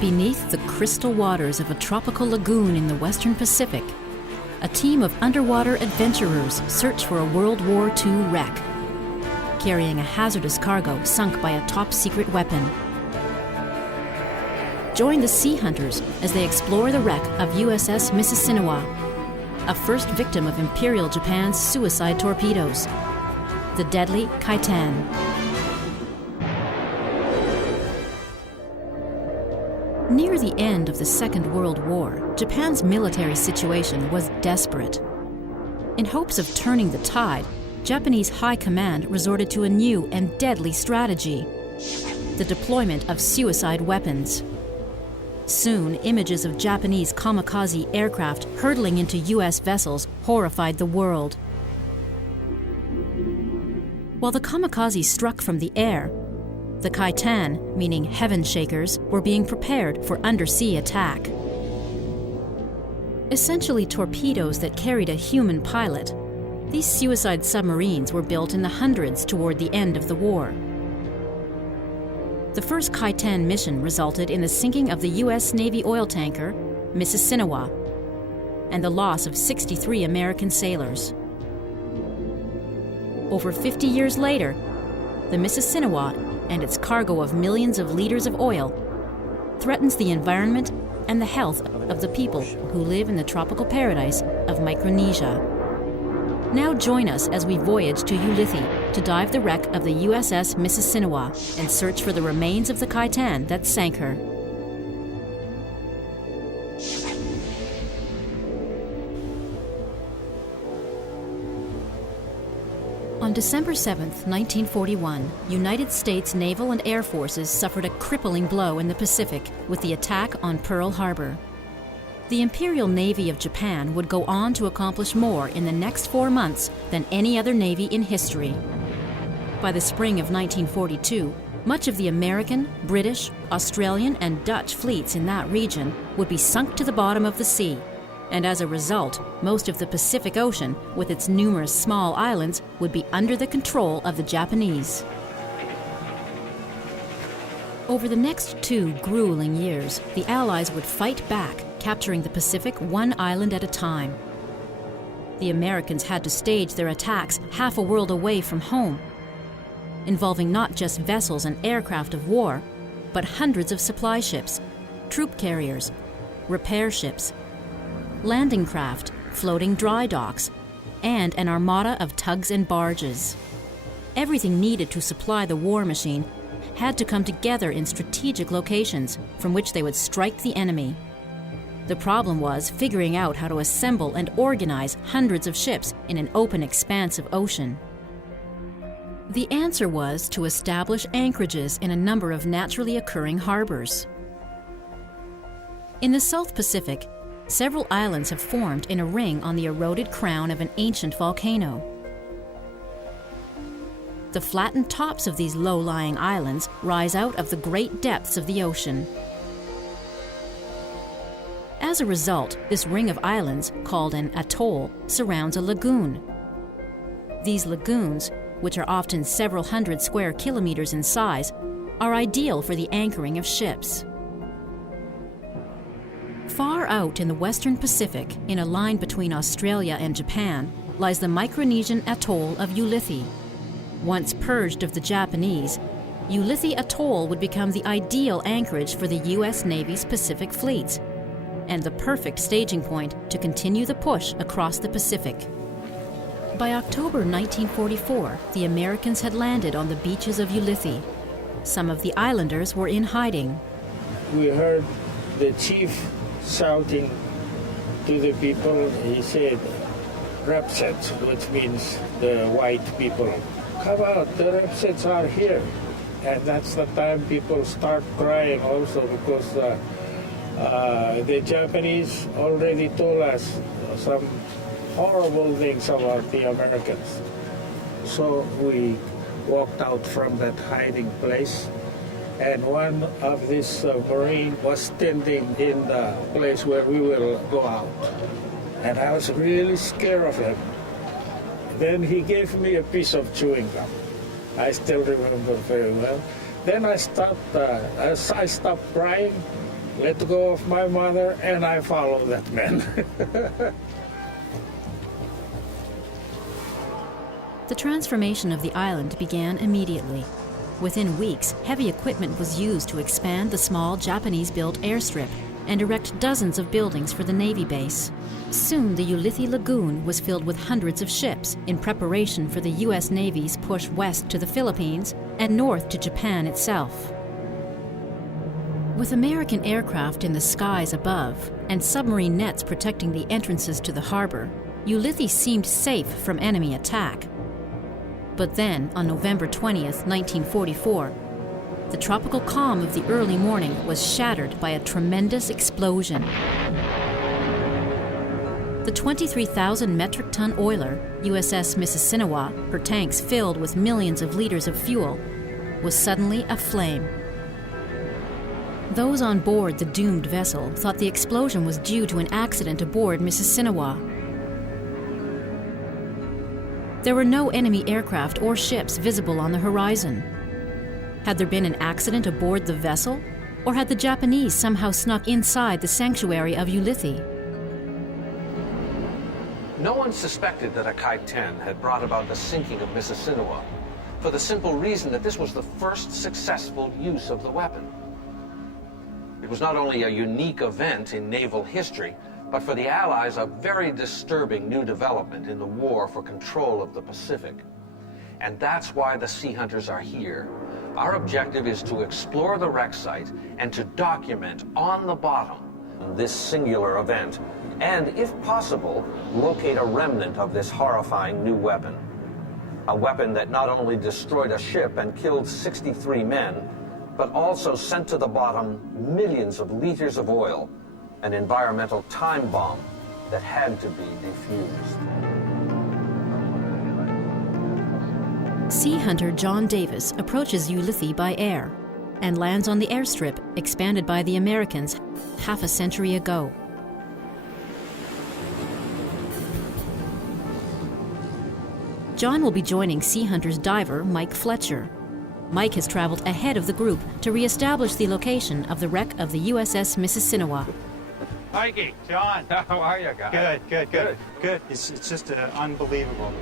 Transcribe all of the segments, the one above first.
Beneath the crystal waters of a tropical lagoon in the Western Pacific, a team of underwater adventurers search for a World War II wreck, carrying a hazardous cargo sunk by a top-secret weapon. Join the sea hunters as they explore the wreck of USS Mississinewa, a first victim of Imperial Japan's suicide torpedoes, the deadly Kaitan. Near the end of the Second World War, Japan's military situation was desperate. In hopes of turning the tide, Japanese high command resorted to a new and deadly strategy: the deployment of suicide weapons. Soon, images of Japanese kamikaze aircraft hurtling into U.S. vessels horrified the world. While the kamikaze struck from the air, the Kaitan, meaning heaven shakers, were being prepared for undersea attack. Essentially torpedoes that carried a human pilot, these suicide submarines were built in the hundreds toward the end of the war. The first Kaitan mission resulted in the sinking of the U.S. Navy oil tanker, Mississinewa, and the loss of 63 American sailors. Over 50 years later, the Mississinewa and its cargo of millions of liters of oil threatens the environment and the health of the people who live in the tropical paradise of Micronesia. Now join us as we voyage to Ulithi to dive the wreck of the USS Mississinewa and search for the remains of the Kaitan that sank her. On December 7, 1941, United States Naval and Air Forces suffered a crippling blow in the Pacific with the attack on Pearl Harbor. The Imperial Navy of Japan would go on to accomplish more in the next 4 months than any other navy in history. By the spring of 1942, much of the American, British, Australian, and Dutch fleets in that region would be sunk to the bottom of the sea, and as a result, most of the Pacific Ocean, with its numerous small islands, would be under the control of the Japanese. Over the next 2 grueling years, the Allies would fight back, capturing the Pacific one island at a time. The Americans had to stage their attacks half a world away from home, involving not just vessels and aircraft of war, but hundreds of supply ships, troop carriers, repair ships, landing craft, floating dry docks, and an armada of tugs and barges. Everything needed to supply the war machine had to come together in strategic locations from which they would strike the enemy. The problem was figuring out how to assemble and organize hundreds of ships in an open expanse of ocean. The answer was to establish anchorages in a number of naturally occurring harbors. In the South Pacific, several islands have formed in a ring on the eroded crown of an ancient volcano. The flattened tops of these low-lying islands rise out of the great depths of the ocean. As a result, this ring of islands, called an atoll, surrounds a lagoon. These lagoons, which are often several hundred square kilometers in size, are ideal for the anchoring of ships. Far out in the Western Pacific, in a line between Australia and Japan, lies the Micronesian atoll of Ulithi. Once purged of the Japanese, Ulithi Atoll would become the ideal anchorage for the U.S. Navy's Pacific fleets, and the perfect staging point to continue the push across the Pacific. By October 1944, the Americans had landed on the beaches of Ulithi. Some of the islanders were in hiding. We heard the chief shouting to the people. He said, "Repsets," which means the white people. "Come out, the Repsets are here." And that's the time people start crying also, because the Japanese already told us some horrible things about the Americans. So we walked out from that hiding place, and one of these Marine was standing in the place where we will go out. And I was really scared of him. Then he gave me a piece of chewing gum. I still remember very well. Then I stopped crying, let go of my mother, and I follow that man. The transformation of the island began immediately. Within weeks, heavy equipment was used to expand the small Japanese-built airstrip and erect dozens of buildings for the Navy base. Soon, the Ulithi Lagoon was filled with hundreds of ships in preparation for the U.S. Navy's push west to the Philippines and north to Japan itself. With American aircraft in the skies above and submarine nets protecting the entrances to the harbor, Ulithi seemed safe from enemy attack. But then, on November 20th, 1944, the tropical calm of the early morning was shattered by a tremendous explosion. The 23,000 metric ton oiler, USS Mississinewa, her tanks filled with millions of liters of fuel, was suddenly aflame. Those on board the doomed vessel thought the explosion was due to an accident aboard Mississinewa. There were no enemy aircraft or ships visible on the horizon. Had there been an accident aboard the vessel, or had the Japanese somehow snuck inside the sanctuary of Ulithi? No one suspected that a Kai-10 had brought about the sinking of Mississinewa, for the simple reason that this was the first successful use of the weapon. It was not only a unique event in naval history, but for the Allies a very disturbing new development in the war for control of the Pacific. And that's why the Sea Hunters are here. Our objective is to explore the wreck site and to document on the bottom this singular event, and if possible, locate a remnant of this horrifying new weapon. A weapon that not only destroyed a ship and killed 63 men, but also sent to the bottom millions of liters of oil, an environmental time bomb that had to be defused. Sea hunter John Davis approaches Ulithi by air and lands on the airstrip expanded by the Americans half a century ago. John will be joining Sea Hunter's diver Mike Fletcher. Mike has traveled ahead of the group to reestablish the location of the wreck of the USS Mississinewa. Mikey, John. How are you guys? Good. It's just unbelievable.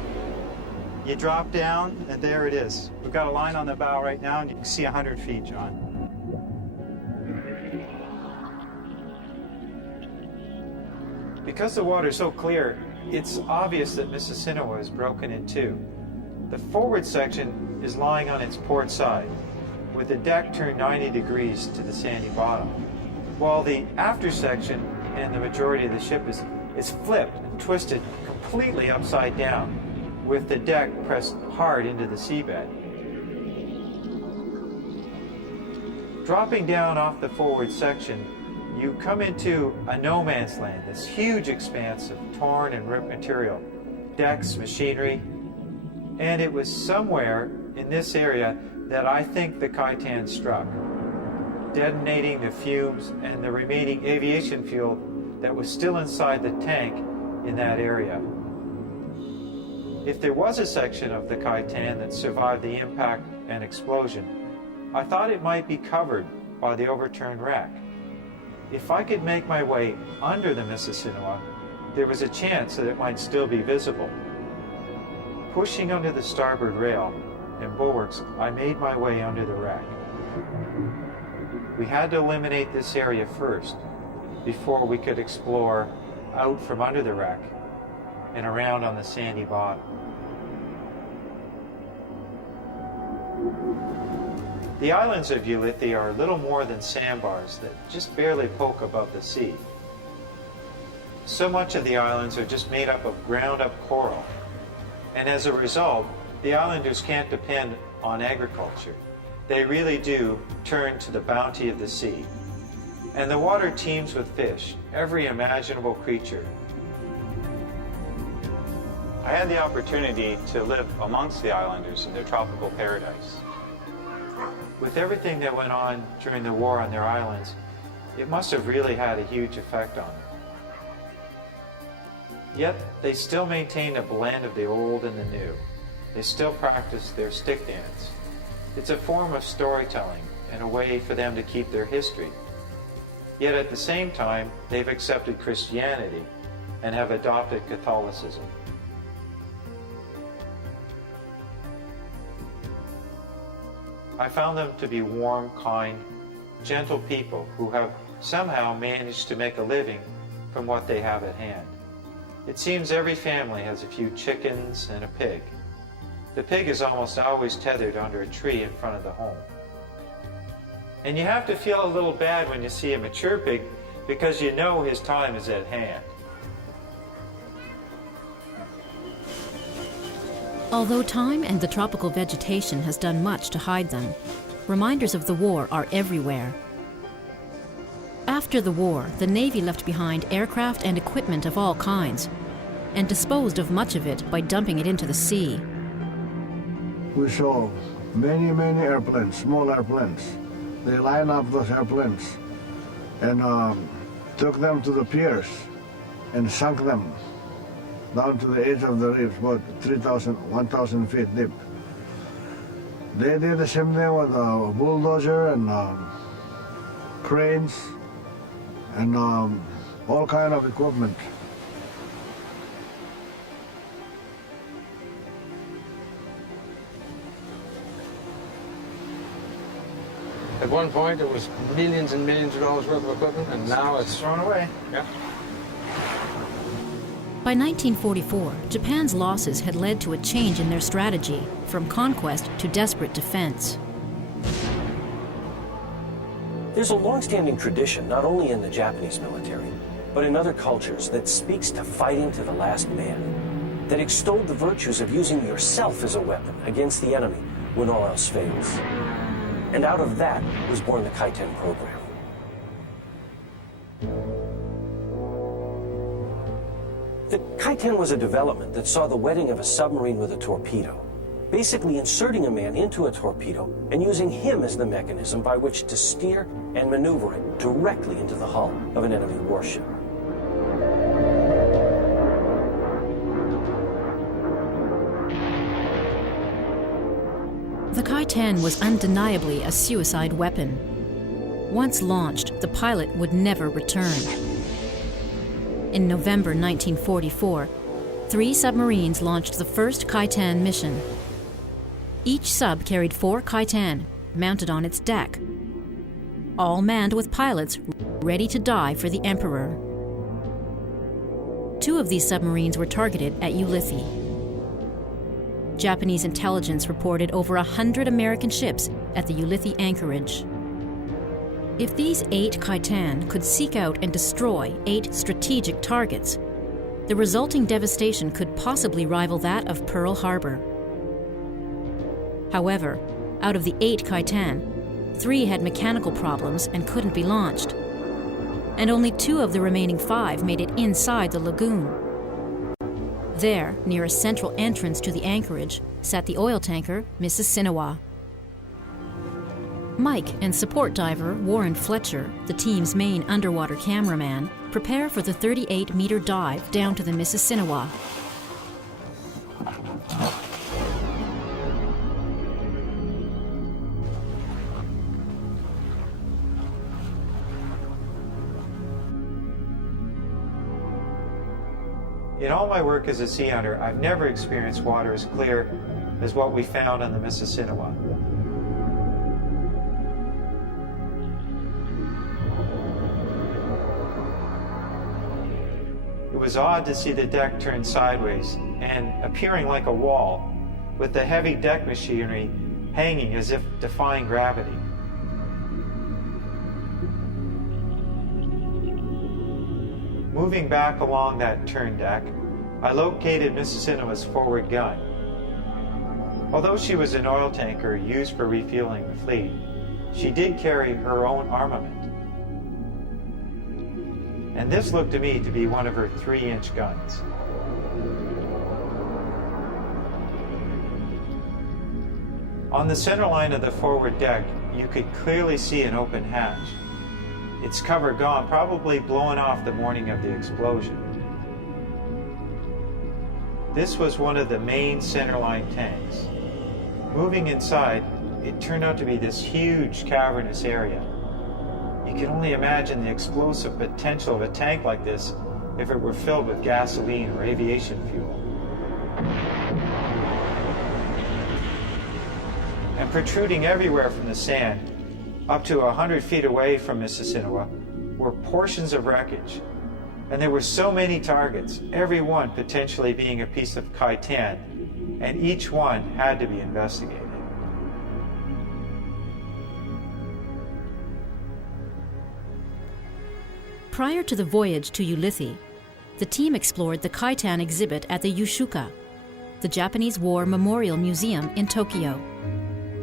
You drop down, and there it is. We've got a line on the bow right now, and you can see 100 feet, John. Because the water is so clear, it's obvious that Mississinewa is broken in two. The forward section is lying on its port side, with the deck turned 90 degrees to the sandy bottom, while the after section and the majority of the ship is flipped and twisted completely upside down, with the deck pressed hard into the seabed. Dropping down off the forward section, you come into a no man's land, this huge expanse of torn and ripped material, decks, machinery, and it was somewhere in this area that I think the Kai-10 struck, detonating the fumes and the remaining aviation fuel that was still inside the tank in that area. If there was a section of the Kai-10 that survived the impact and explosion, I thought it might be covered by the overturned wreck. If I could make my way under the Mississinewa, there was a chance that it might still be visible. Pushing under the starboard rail and bulwarks, I made my way under the wreck. We had to eliminate this area first, before we could explore out from under the wreck and around on the sandy bottom. The islands of Ulithi are little more than sandbars that just barely poke above the sea. So much of the islands are just made up of ground-up coral, and as a result, the islanders can't depend on agriculture. They really do turn to the bounty of the sea. And the water teems with fish, every imaginable creature. I had the opportunity to live amongst the islanders in their tropical paradise. With everything that went on during the war on their islands, it must have really had a huge effect on them. Yet, they still maintain a blend of the old and the new. They still practice their stick dance. It's a form of storytelling and a way for them to keep their history. yet at the same time, they've accepted Christianity and have adopted Catholicism. I found them to be warm, kind, gentle people who have somehow managed to make a living from what they have at hand. It seems every family has a few chickens and a pig. The pig is almost always tethered under a tree in front of the home. And you have to feel a little bad when you see a mature pig because you know his time is at hand. Although time and the tropical vegetation has done much to hide them, reminders of the war are everywhere. After the war, the Navy left behind aircraft and equipment of all kinds, and disposed of much of it by dumping it into the sea. We saw many airplanes, small airplanes. They line up those airplanes and took them to the piers and sunk them down to the edge of the reefs, about 3,000, 1,000 feet deep. They did the same thing with a bulldozer and cranes and all kind of equipment. At one point, it was millions and millions of dollars worth of equipment, and now it's Thrown away. yeah. By 1944, Japan's losses had led to a change in their strategy from conquest to desperate defense. There's a long-standing tradition, not only in the Japanese military, but in other cultures, that speaks to fighting to the last man, that extolled the virtues of using yourself as a weapon against the enemy when all else fails. And out of that was born the Kai-10 program. The Kai-10 was a development that saw the wetting of a submarine with a torpedo, basically inserting a man into a torpedo and using him as the mechanism by which to steer and maneuver it directly into the hull of an enemy warship. The Kai-10 was undeniably a suicide weapon. Once launched, the pilot would never return. In November 1944, 3 submarines launched the first Kai-10 mission. Each sub carried 4 Kai-10 mounted on its deck, all manned with pilots ready to die for the Emperor. 2 of these submarines were targeted at Ulithi. Japanese intelligence reported over 100 American ships at the Ulithi anchorage. If these 8 Kai-10 could seek out and destroy 8 strategic targets, the resulting devastation could possibly rival that of Pearl Harbor. However, out of the 8 Kai-10, 3 had mechanical problems and couldn't be launched, and only 2 of the remaining 5 made it inside the lagoon. There, near a central entrance to the anchorage, sat the oil tanker Mississinewa. Mike and support diver Warren Fletcher, the team's main underwater cameraman, prepare for the 38-meter dive down to the Mississinewa. In all my work as a sea hunter, I've never experienced water as clear as what we found on the Mississinewa. It was odd to see the deck turn sideways and appearing like a wall, with the heavy deck machinery hanging as if defying gravity. Moving back along that turn deck, I located Mississinewa's forward gun. Although she was an oil tanker used for refueling the fleet, she did carry her own armament. And this looked to me to be one of her 3-inch guns. On the center line of the forward deck, you could clearly see an open hatch. Its cover gone, probably blown off the morning of the explosion. This was one of the main centerline tanks. Moving inside, it turned out to be this huge cavernous area. You can only imagine the explosive potential of a tank like this if it were filled with gasoline or aviation fuel. And protruding everywhere from the sand, up to 100 feet away from Mississinewa, were portions of wreckage. And there were so many targets, every one potentially being a piece of Kai-10, and each one had to be investigated. Prior to the voyage to Ulithi, the team explored the Kai-10 exhibit at the Yushuka, the Japanese War Memorial Museum in Tokyo.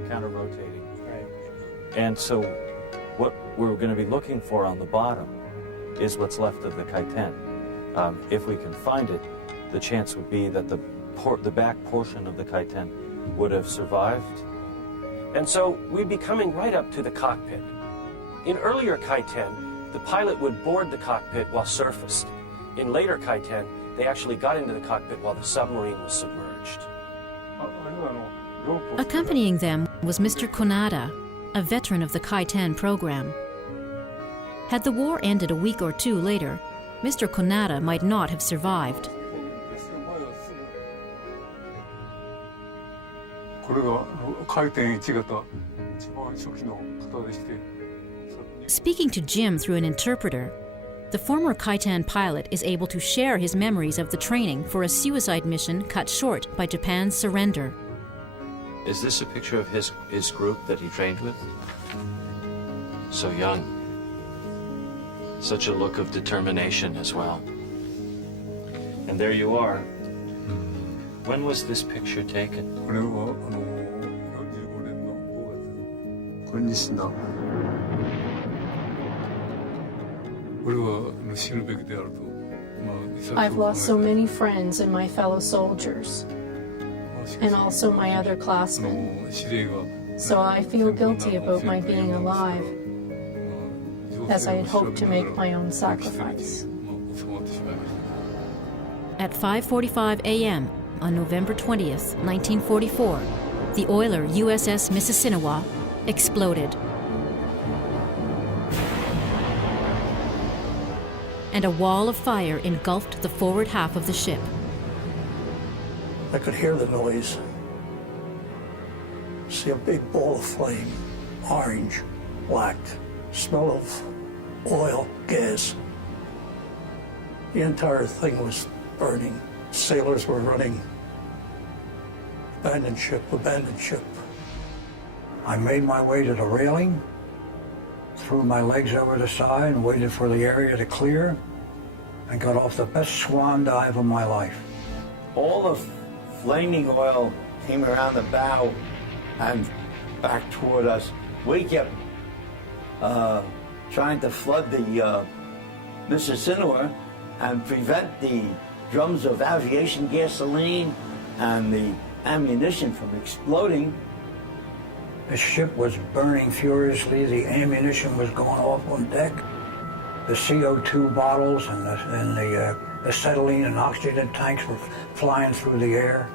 Counter-rotating. Right. And so what we're going to be looking for on the bottom is what's left of the Kai-10. If we can find it, the chance would be that the back portion of the Kai-10 would have survived. And so we'd be coming right up to the cockpit. In earlier Kai-10, the pilot would board the cockpit while surfaced. In later Kai-10, they actually got into the cockpit while the submarine was submerged. Accompanying them was Mr. Konada, a veteran of the Kai-10 program. Had the war ended a week or two later, Mr. Konada might not have survived. Speaking to Jim through an interpreter, the former Kai-10 pilot is able to share his memories of the training for a suicide mission cut short by Japan's surrender. Is this a picture of his group that he trained with? So young. Such a look of determination as well. And there you are. When was this picture taken? I've lost so many friends and my fellow soldiers, and also my other classmen. So I feel guilty about my being alive, as I had hoped to make my own sacrifice. At 5:45 a.m. on November 20th, 1944, the oiler USS Mississinewa exploded. And a wall of fire engulfed the forward half of the ship. I could hear the noise. See a big ball of flame, orange, black, smell of oil, gas. The entire thing was burning. Sailors were running. Abandoned ship, abandoned ship. I made my way to the railing, threw my legs over the side and waited for the area to clear, and got off the best swan dive of my life. All the flaming oil came around the bow and back toward us. We kept trying to flood the Mississinewa and prevent the drums of aviation gasoline and the ammunition from exploding. The ship was burning furiously. The ammunition was going off on deck. The CO2 bottles and the acetylene and oxygen tanks were flying through the air.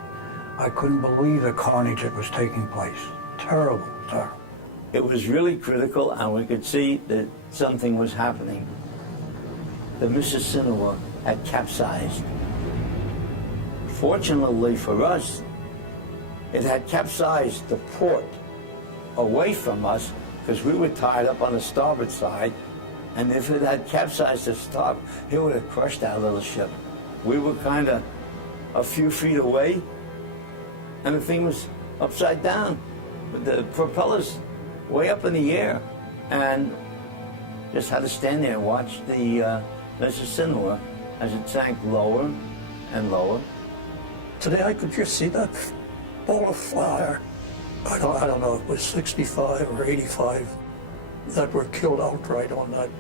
I couldn't believe the carnage that was taking place. Terrible, terrible. It was really critical, and we could see that something was happening. The Mississinewa had capsized. Fortunately for us, it had capsized the port away from us because we were tied up on the starboard side, and if it had capsized the starboard, it would have crushed our little ship. We were kind of a few feet away, and the thing was upside down, with the propellers way up in the air, and just had to stand there and watch the Mississinewa as it sank lower and lower. Today I could just see that ball of fire. I don't know if it was 65 or 85 that were killed outright on that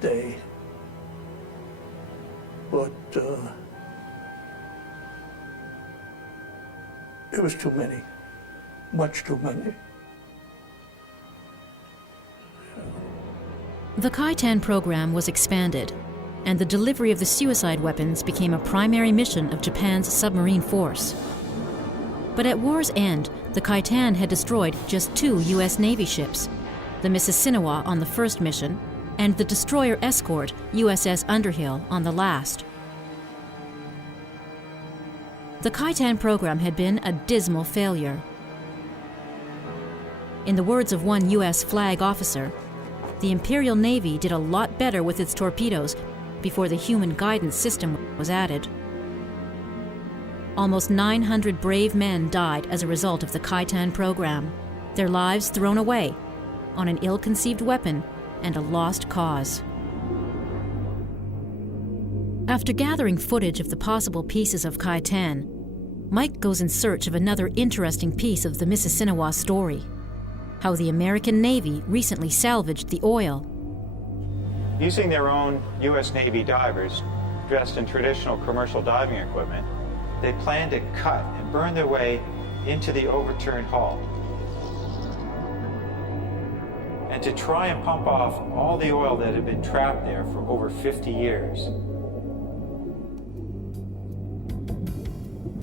day. But it was too many, much too many. The Kai-10 program was expanded, and the delivery of the suicide weapons became a primary mission of Japan's submarine force. But at war's end, the Kai-10 had destroyed just 2 U.S. Navy ships, the Mississinewa on the first mission, and the destroyer escort USS Underhill on the last. The Kai-10 program had been a dismal failure. In the words of one U.S. flag officer, the Imperial Navy did a lot better with its torpedoes before the human guidance system was added. Almost 900 brave men died as a result of the Kai-10 program, their lives thrown away on an ill-conceived weapon and a lost cause. After gathering footage of the possible pieces of Kai-10, Mike goes in search of another interesting piece of the Mississinewa story: how the American Navy recently salvaged the oil. Using their own U.S. Navy divers, dressed in traditional commercial diving equipment, they planned to cut and burn their way into the overturned hull, and to try and pump off all the oil that had been trapped there for over 50 years.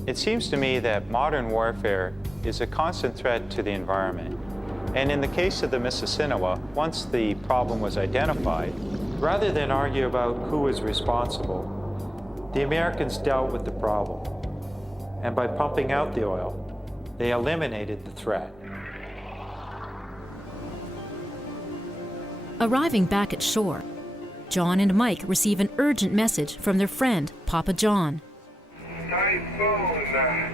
It seems to me that modern warfare is a constant threat to the environment. And in the case of the Mississinewa, once the problem was identified, rather than argue about who was responsible, the Americans dealt with the problem. And by pumping out the oil, they eliminated the threat. Arriving back at shore, John and Mike receive an urgent message from their friend, Papa John. Typhoon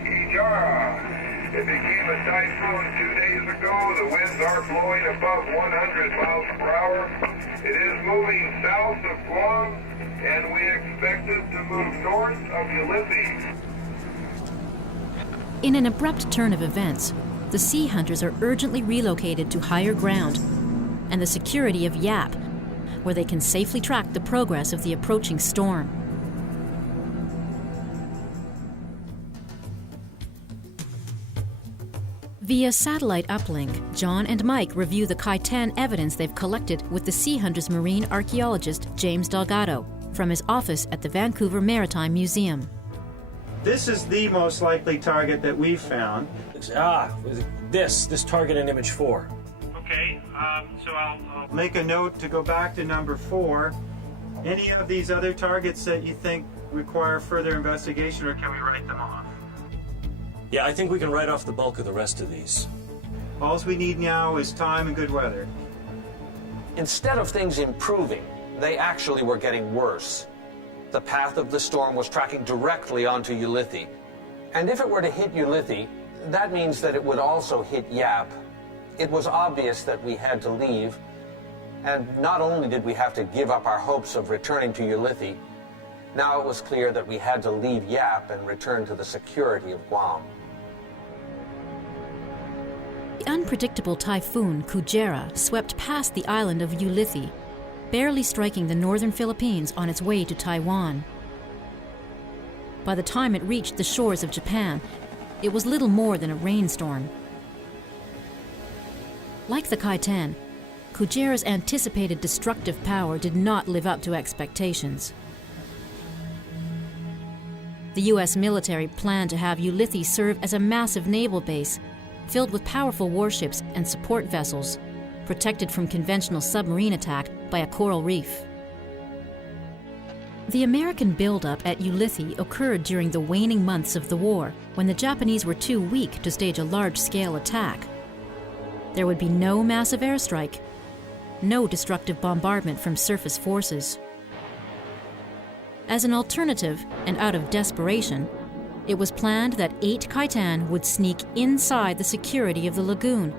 Ijara. It became a typhoon 2 days ago. The winds are blowing above 100 miles per hour. It is moving south of Guam, and we expect it to move north of Ulysses. In an abrupt turn of events, the sea hunters are urgently relocated to higher ground and the security of Yap, where they can safely track the progress of the approaching storm. Via satellite uplink, John and Mike review the Kai-10 evidence they've collected with the Sea Hunters marine archaeologist James Delgado from his office at the Vancouver Maritime Museum. This is the most likely target that we've found. This target in image 4. Okay, so I'll Make a note to go back to number 4. Any of these other targets that you think require further investigation, or can we write them off? Yeah, I think we can write off the bulk of the rest of these. All we need now is time and good weather. Instead of things improving, they actually were getting worse. The path of the storm was tracking directly onto Ulysses. And if it were to hit Ulysses, that means that it would also hit Yap. It was obvious that we had to leave. And not only did we have to give up our hopes of returning to Ulysses, now it was clear that we had to leave Yap and return to the security of Guam. The unpredictable typhoon Kujera swept past the island of Ulysses, barely striking the northern Philippines on its way to Taiwan. By the time it reached the shores of Japan, it was little more than a rainstorm. Like the Kai-10, Kujera's anticipated destructive power did not live up to expectations. The U.S. military planned to have Ulysses serve as a massive naval base filled with powerful warships and support vessels, protected from conventional submarine attack by a coral reef. The American buildup at Ulysses occurred during the waning months of the war, when the Japanese were too weak to stage a large-scale attack. There would be no massive airstrike, no destructive bombardment from surface forces. As an alternative, and out of desperation, it was planned that 8 Kai-10 would sneak inside the security of the lagoon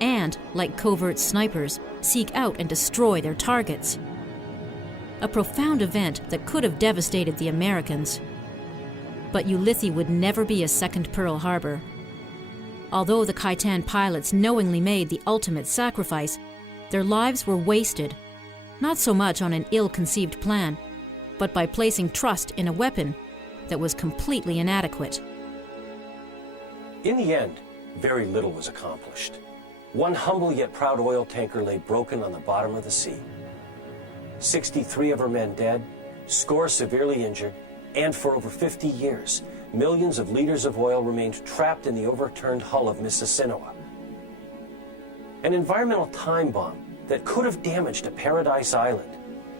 and, like covert snipers, seek out and destroy their targets. A profound event that could have devastated the Americans. But Ulysses would never be a second Pearl Harbor. Although the Kai-10 pilots knowingly made the ultimate sacrifice, their lives were wasted, not so much on an ill-conceived plan, but by placing trust in a weapon that was completely inadequate. In the end, very little was accomplished. One humble yet proud oil tanker lay broken on the bottom of the sea. 63 of her men dead, scores severely injured, and for over 50 years, millions of liters of oil remained trapped in the overturned hull of Mississinewa. An environmental time bomb that could have damaged a paradise island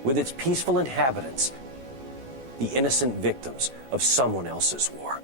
with its peaceful inhabitants, the innocent victims of someone else's war.